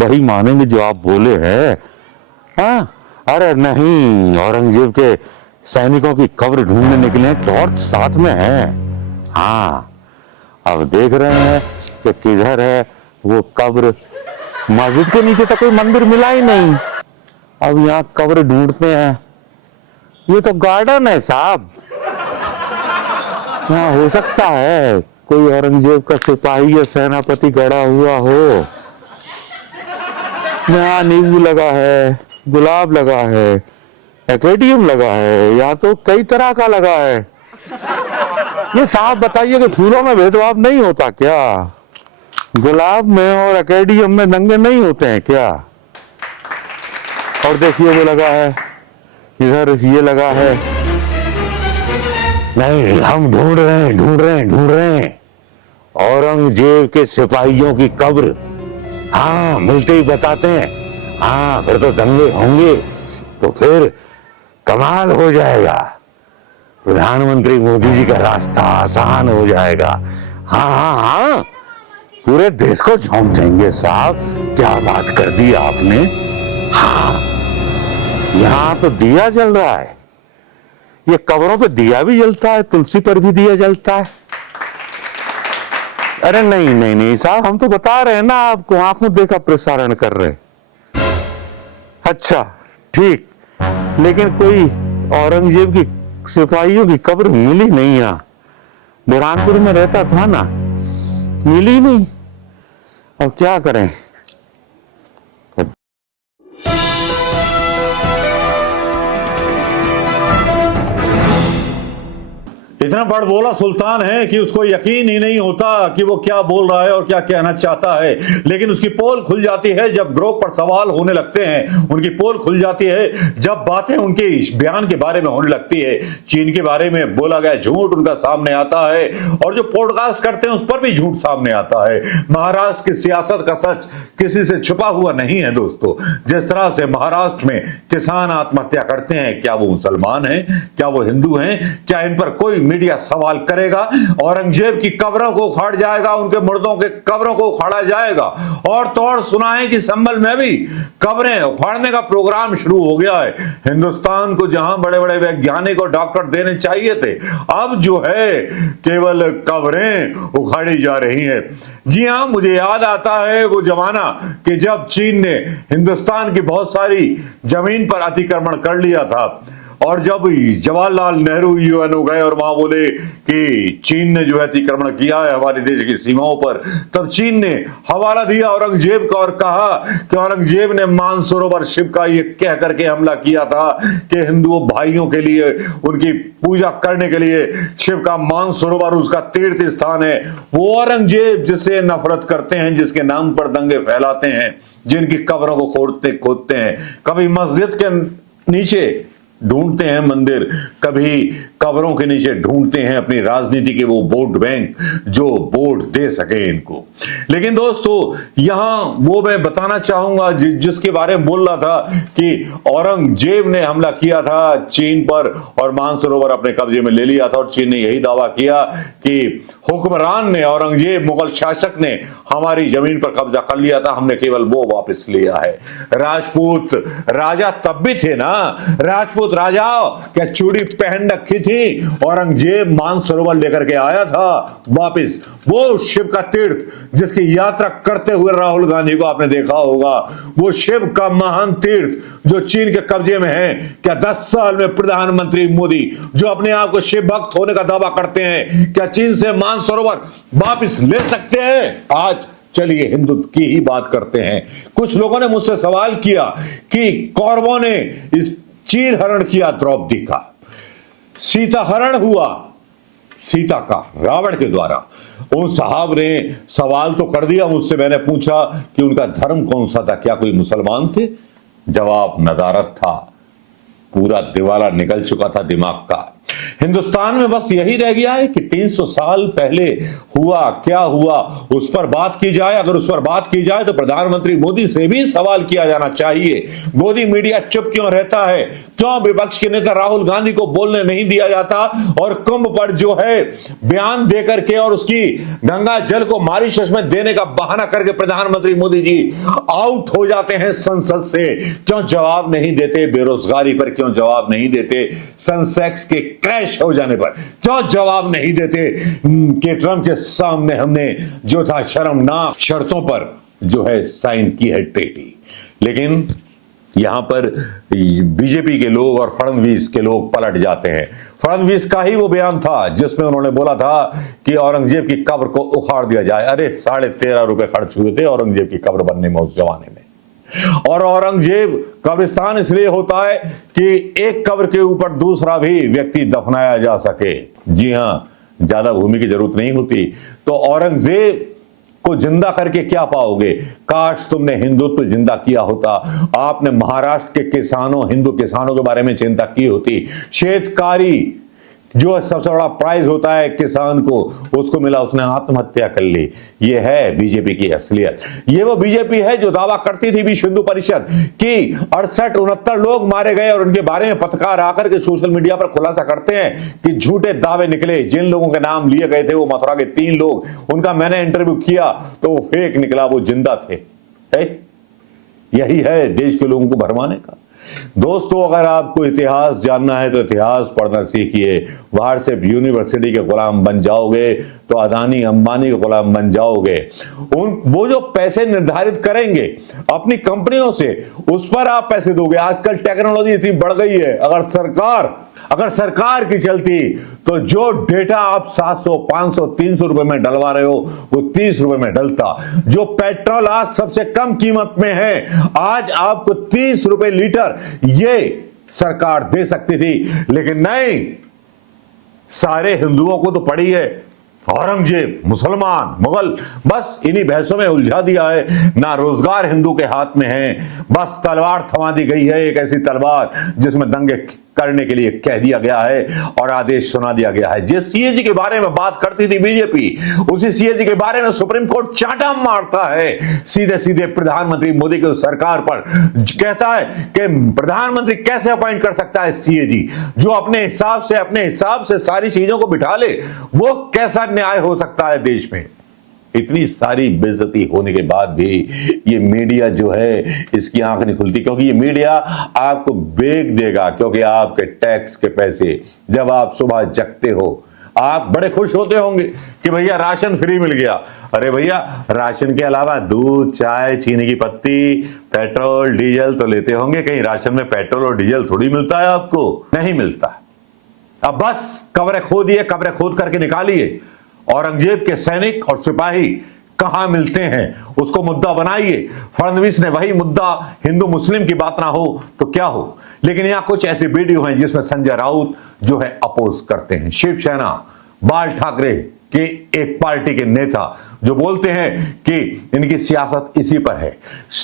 वही मानेंगे जो आप बोले हैं। हाँ, अरे नहीं, औरंगजेब के सैनिकों की कब्र ढूंढने निकले, टॉर्च साथ में है। हाँ, अब देख रहे हैं कि किधर है वो कब्र। मस्जिद के नीचे तो कोई मंदिर मिला ही नहीं, अब यहाँ कब्र ढूंढते हैं। ये तो गार्डन है साहब, यहाँ हो सकता है कोई औरंगजेब का सिपाही या सेनापति गड़ा हुआ हो। यहाँ नींबू लगा है, गुलाब लगा है, एकेडियम लगा है, यहाँ तो कई तरह का लगा है। ये साहब बताइए कि फूलों में भेदभाव नहीं होता क्या? गुलाब में और एकेडियम में दंगे नहीं होते हैं क्या? और देखिए वो लगा है, इधर ये लगा है। नहीं, हम ढूंढ रहे हैं औरंगजेब के सिपाहियों की कब्र। हाँ, मिलते ही बताते हैं। हाँ, फिर तो दंगे होंगे, तो फिर कमाल हो जाएगा। प्रधानमंत्री मोदी जी का रास्ता आसान हो जाएगा। हाँ हाँ हाँ, पूरे देश को झोंक देंगे साहब। क्या बात कर दी आपने। हाँ, यहाँ तो दिया जल रहा है, ये कब्रों पे दिया भी जलता है, तुलसी पर भी दिया जलता है। अरे नहीं नहीं नहीं साहब, हम तो बता रहे हैं ना आपको, आंखों देखा प्रसारण कर रहे। अच्छा ठीक, लेकिन कोई औरंगजेब की सिपाहियों की कब्र मिली नहीं। यहाँ बुरहानपुर में रहता था ना, मिली नहीं। अब क्या करें। इतना बड़ बोला सुल्तान है कि उसको यकीन ही नहीं होता कि वो क्या बोल रहा है और क्या कहना चाहता है। लेकिन उसकी पोल खुल जाती है जब ग्रोक पर सवाल होने लगते हैं, उनकी पोल खुल जाती है जब बातें उनके बयान के बारे में होने लगती है। चीन के बारे में बोला गया झूठ उनका सामने आता है, और जो पॉडकास्ट करते हैं उस पर भी झूठ सामने आता है। महाराष्ट्र की सियासत का सच किसी से छुपा हुआ नहीं है दोस्तों। जिस तरह से महाराष्ट्र में किसान आत्महत्या करते हैं, क्या वो मुसलमान हैं, क्या वो हिंदू हैं, क्या इन पर कोई मीडिया सवाल करेगा? औरंगजेब की कब्रों को उखाड़ जाएगा, उनके मुर्दों के कब्रों को उखाड़ा जाएगा। और तो और सुना है कि संभल में भी कब्रें उखाड़ने का प्रोग्राम शुरू हो गया है। हिंदुस्तान को जहां बड़े बड़े वैज्ञानिक और डॉक्टर देने चाहिए थे, अब जो है केवल कब्रें उखाड़ी जा रही हैं। जी हां, मुझे याद आता है वो जमाना कि जब चीन ने हिंदुस्तान की बहुत सारी जमीन पर अतिक्रमण कर लिया था, और जब जवाहरलाल नेहरू यूएनओ गए और वहां बोले कि चीन ने जो है अतिक्रमण किया है हमारे देश की सीमाओं पर, तब चीन ने हवाला दिया औरंगजेब का और कहा कि औरंगजेब ने मानसरोवर शिव का ये कह करके हमला किया था कि हिंदुओं भाइयों के लिए उनकी पूजा करने के लिए शिव का मानसरोवर उसका तीर्थ स्थान है। वो औरंगजेब जिससे नफरत करते हैं, जिसके नाम पर दंगे फैलाते हैं, जिनकी कब्रों को खोदते हैं, कभी मस्जिद के नीचे ढूंढते हैं मंदिर, कभी कब्रों के नीचे ढूंढते हैं अपनी राजनीति के वो वोट बैंक जो वोट दे सके इनको। लेकिन दोस्तों यहां वो मैं बताना चाहूंगा जिसके बारे में बोल रहा था कि औरंगजेब ने हमला किया था चीन पर और मानसरोवर अपने कब्जे में ले लिया था, और चीन ने यही दावा किया कि हुक्मरान ने, औरंगजेब मुगल शासक ने हमारी जमीन पर कब्जा कर लिया था, हमने केवल वो वापस लिया है। राजपूत राजा तब भी थे ना, राजपूत राजा क्या चूड़ी पहन रखी थी? औरंगजेब मानसरोवर लेकर के आया था वापस, वो शिव का तीर्थ जिसकी यात्रा करते हुए राहुल गांधी को आपने देखा होगा, वो शिव का महान तीर्थ जो चीन के कब्जे में है। क्या 10 साल में प्रधानमंत्री मोदी जो अपने आप को शिव भक्त होने का दावा करते हैं, क्या चीन से मानसरोवर वापस ले सकते हैं? आज चलिए हिंदुत्व की ही बात करते हैं। कुछ लोगों ने मुझसे सवाल किया कि कौरवों ने इस चीर हरण किया द्रौपदी का, सीता हरण हुआ सीता का रावण के द्वारा। उन साहब ने सवाल तो कर दिया मुझसे, मैंने पूछा कि उनका धर्म कौन सा था, क्या कोई मुसलमान थे? जवाब नदारत था, पूरा दिवाला निकल चुका था दिमाग का। हिंदुस्तान में बस यही रह गया है कि 300 साल पहले हुआ क्या हुआ उस पर बात की जाए। अगर उस पर बात की जाए तो प्रधानमंत्री मोदी से भी सवाल किया जाना चाहिए। मोदी मीडिया चुप क्यों रहता है? क्यों विपक्ष के नेता राहुल गांधी को बोलने नहीं दिया जाता? और कुंभ पर जो है बयान देकर के और उसकी गंगा जल को मॉरिशस में देने का बहाना करके प्रधानमंत्री मोदी जी आउट हो जाते हैं संसद से। क्यों जवाब नहीं देते? बेरोजगारी पर क्यों जवाब नहीं देते? सेंसेक्स के क्रैश हो जाने पर क्यों जवाब नहीं देते कि ट्रंप के सामने हमने जो था शर्मनाक शर्तों पर जो है साइन की है ट्रीटी। लेकिन यहां पर बीजेपी के लोग और फडणवीस के लोग पलट जाते हैं। फडणवीस का ही वो बयान था जिसमें उन्होंने बोला था कि औरंगजेब की कब्र को उखाड़ दिया जाए। अरे 13.5 रुपए खर्च हुए थे औरंगजेब की कब्र बनने में उस जमाने में। और औरंगजेब कब्रिस्तान इसलिए होता है कि एक कब्र के ऊपर दूसरा भी व्यक्ति दफनाया जा सके। जी हां, ज्यादा भूमि की जरूरत नहीं होती। तो औरंगजेब को जिंदा करके क्या पाओगे? काश तुमने हिंदुत्व जिंदा किया होता। आपने महाराष्ट्र के किसानों, हिंदू किसानों के बारे में चिंता की होती। शेतकारी जो सबसे बड़ा प्राइज होता है किसान को, उसको मिला, उसने आत्महत्या कर ली। ये है बीजेपी की असलियत। ये वो बीजेपी है जो दावा करती थी विश्व हिंदू परिषद कि 68-69 लोग मारे गए और उनके बारे में पत्रकार आकर के सोशल मीडिया पर खुलासा करते हैं कि झूठे दावे निकले। जिन लोगों के नाम लिए गए थे वो मथुरा के 3 लोग, उनका मैंने इंटरव्यू किया तो वो फेक निकला, वो जिंदा थे। यही है देश के लोगों को भरमाने का। दोस्तों, अगर आपको इतिहास जानना है तो इतिहास पढ़ना सीखिए। बाहर से यूनिवर्सिटी के गुलाम बन जाओगे तो अदानी अंबानी के गुलाम बन जाओगे। वो जो पैसे निर्धारित करेंगे अपनी कंपनियों से, उस पर आप पैसे दोगे। आजकल टेक्नोलॉजी इतनी बढ़ गई है, अगर सरकार की चलती तो जो डेटा आप 700, 500, 300 रुपए में डलवा रहे हो वो 30 रुपए में डलता। जो पेट्रोल आज सबसे कम कीमत में है, आज आपको 30 रुपए लीटर ये सरकार दे सकती थी, लेकिन नहीं। सारे हिंदुओं को तो पड़ी है औरंगजेब, मुसलमान, मुगल, बस इन्हीं बहसों में उलझा दिया है। ना रोजगार हिंदू के हाथ में है, बस तलवार थमा दी गई है, एक ऐसी तलवार जिसमें दंगे करने के लिए कह दिया गया है और आदेश सुना दिया गया है। जिस सीएजी के बारे में बात करती थी बीजेपी, उसी सीएजी के बारे में सुप्रीम कोर्ट चाटा मारता है सीधे सीधे प्रधानमंत्री मोदी की सरकार पर। कहता है कि प्रधानमंत्री कैसे अपॉइंट कर सकता है सीएजी जो अपने हिसाब से सारी चीजों को बिठा ले? वो कैसा न्याय हो सकता है देश में? इतनी सारी बेइज्जती होने के बाद भी ये मीडिया जो है इसकी आंख नहीं खुलती, क्योंकि ये मीडिया आपको बेच देगा। क्योंकि आपके टैक्स के पैसे, जब आप सुबह जगते हो आप बड़े खुश होते होंगे कि भैया राशन फ्री मिल गया। अरे भैया, राशन के अलावा दूध, चाय, चीनी की पत्ती, पेट्रोल, डीजल तो लेते होंगे। कहीं राशन में पेट्रोल और डीजल थोड़ी मिलता है आपको? नहीं मिलता। अब बस कब्रें खोद करके निकालिए। औरंगजेब के सैनिक और सिपाही कहां मिलते हैं उसको मुद्दा बनाइए। फडणवीस ने वही मुद्दा हिंदू मुस्लिम की बात ना हो तो क्या हो, लेकिन यहां कुछ ऐसे वीडियो हैं जिसमें संजय राउत जो है अपोज करते हैं। शिवसेना, बाल ठाकरे के एक पार्टी के नेता जो बोलते हैं कि इनकी सियासत इसी पर है।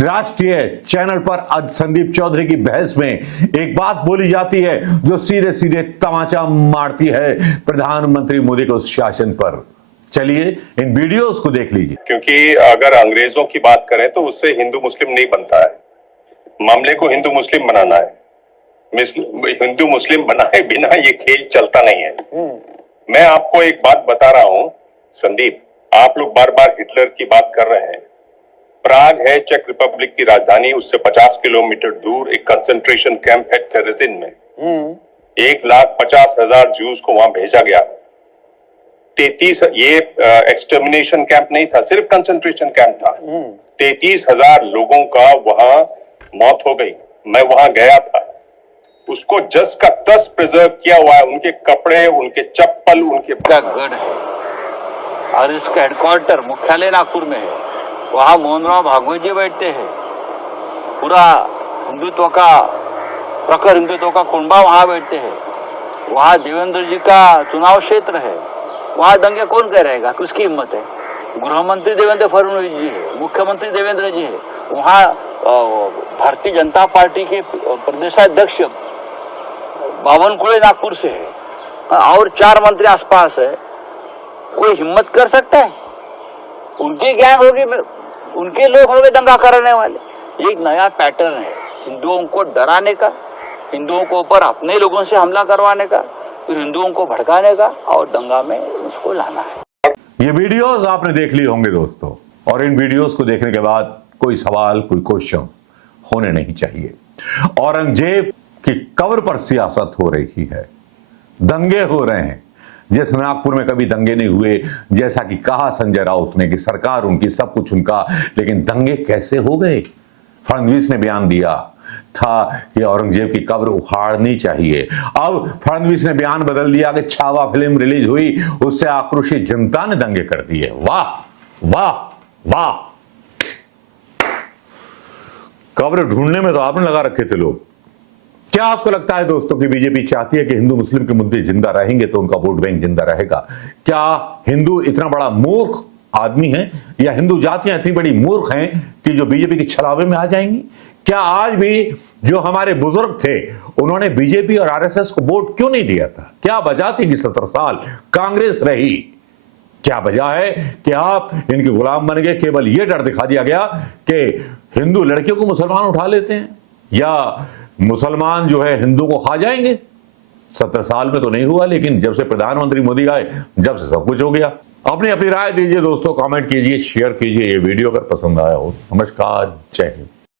राष्ट्रीय चैनल पर आज संदीप चौधरी की बहस में एक बात बोली जाती है जो सीधे सीधे तमाचा मारती है प्रधानमंत्री मोदी के उस शासन पर। चलिए इन वीडियोस को देख लीजिए। क्योंकि अगर अंग्रेजों की बात करें तो उससे हिंदू मुस्लिम नहीं बनता है, मामले को हिंदू मुस्लिम बनाना है। हिंदू मुस्लिम बनाए बिना ये खेल चलता नहीं है। मैं आपको एक बात बता रहा हूं संदीप, आप लोग बार बार हिटलर की बात कर रहे हैं। प्राग है चेक रिपब्लिक की राजधानी, उससे 50 किलोमीटर दूर एक कंसंट्रेशन कैंप है टेरेजिन में। 1,50,000 जूस को वहां भेजा गया। 33 ये एक्सटर्मिनेशन कैंप नहीं था, सिर्फ कंसंट्रेशन कैंप था। 33,000 लोगों का वहां मौत हो गई। मैं वहां गया था, उसको जस का तस प्रिजर्व किया हुआ है। उनके कपड़े, उनके चप्पल, उनके गढ़ है और इसका हेडक्वार्टर मुख्यालय नागपुर में है। वहाँ मोहनराव भागवत जी बैठते हैं। पूरा हिंदुत्व का प्रखर हिंदुत्व का कुंबा वहाँ बैठते हैं। वहाँ देवेंद्र जी का चुनाव क्षेत्र है। वहाँ दंगे कौन करेगा? किसकी हिम्मत है? गृह मंत्री देवेंद्र फडणवीस जी है, मुख्यमंत्री देवेंद्र जी है। वहाँ भारतीय जनता पार्टी के प्रदेशाध्यक्ष बावनकुळे नागपुर से है। और 4 मंत्री आसपास है, कोई हिम्मत कर सकता है? उनकी गैंग होगी, उनके लोग होंगे दंगा करने वाले। ये एक नया पैटर्न है हिंदुओं को डराने का, हिंदुओं को ऊपर अपने लोगों से हमला करवाने का, फिर हिंदुओं को भड़काने का और दंगा में उसको लाना है। ये वीडियोस आपने देख लिए होंगे दोस्तों, और इन वीडियोस को देखने के बाद कोई सवाल, कोई क्वेश्चंस होने नहीं चाहिए। औरंगजेब की कब्र पर सियासत हो रही है, दंगे हो रहे हैं। जैसे नागपुर में कभी दंगे नहीं हुए, जैसा कि कहा संजय राउत ने कि सरकार उनकी, सब कुछ उनका, लेकिन दंगे कैसे हो गए? फडणवीस ने बयान दिया था कि औरंगजेब की कब्र उखाड़नी चाहिए। अब फडणवीस ने बयान बदल दिया कि छावा फिल्म रिलीज हुई, उससे आक्रोशित जनता ने दंगे कर दिए। वाह वाह वाह! कब्र ढूंढने में तो आपने लगा रखे थे लोग। क्या आपको लगता है दोस्तों कि बीजेपी चाहती है कि हिंदू मुस्लिम के मुद्दे जिंदा रहेंगे तो उनका वोट बैंक जिंदा रहेगा? क्या हिंदू इतना बड़ा मूर्ख आदमी है, या हिंदू जातियां इतनी बड़ी मूर्ख हैं कि जो बीजेपी के छलावे में आ जाएंगी? क्या आज भी जो हमारे बुजुर्ग थे उन्होंने बीजेपी और आरएसएस को वोट क्यों नहीं दिया था? क्या वजह थी कि 17 साल कांग्रेस रही? क्या वजह है कि आप इनके गुलाम बन गए? केवल यह डर दिखा दिया गया कि हिंदू लड़कियों को मुसलमान उठा लेते हैं, या मुसलमान जो है हिंदू को खा जाएंगे। 17 साल में तो नहीं हुआ, लेकिन जब से प्रधानमंत्री मोदी आए, जब से सब कुछ हो गया। अपनी अपनी राय दीजिए दोस्तों, कमेंट कीजिए, शेयर कीजिए ये वीडियो अगर पसंद आया हो। नमस्कार, जय हिंद।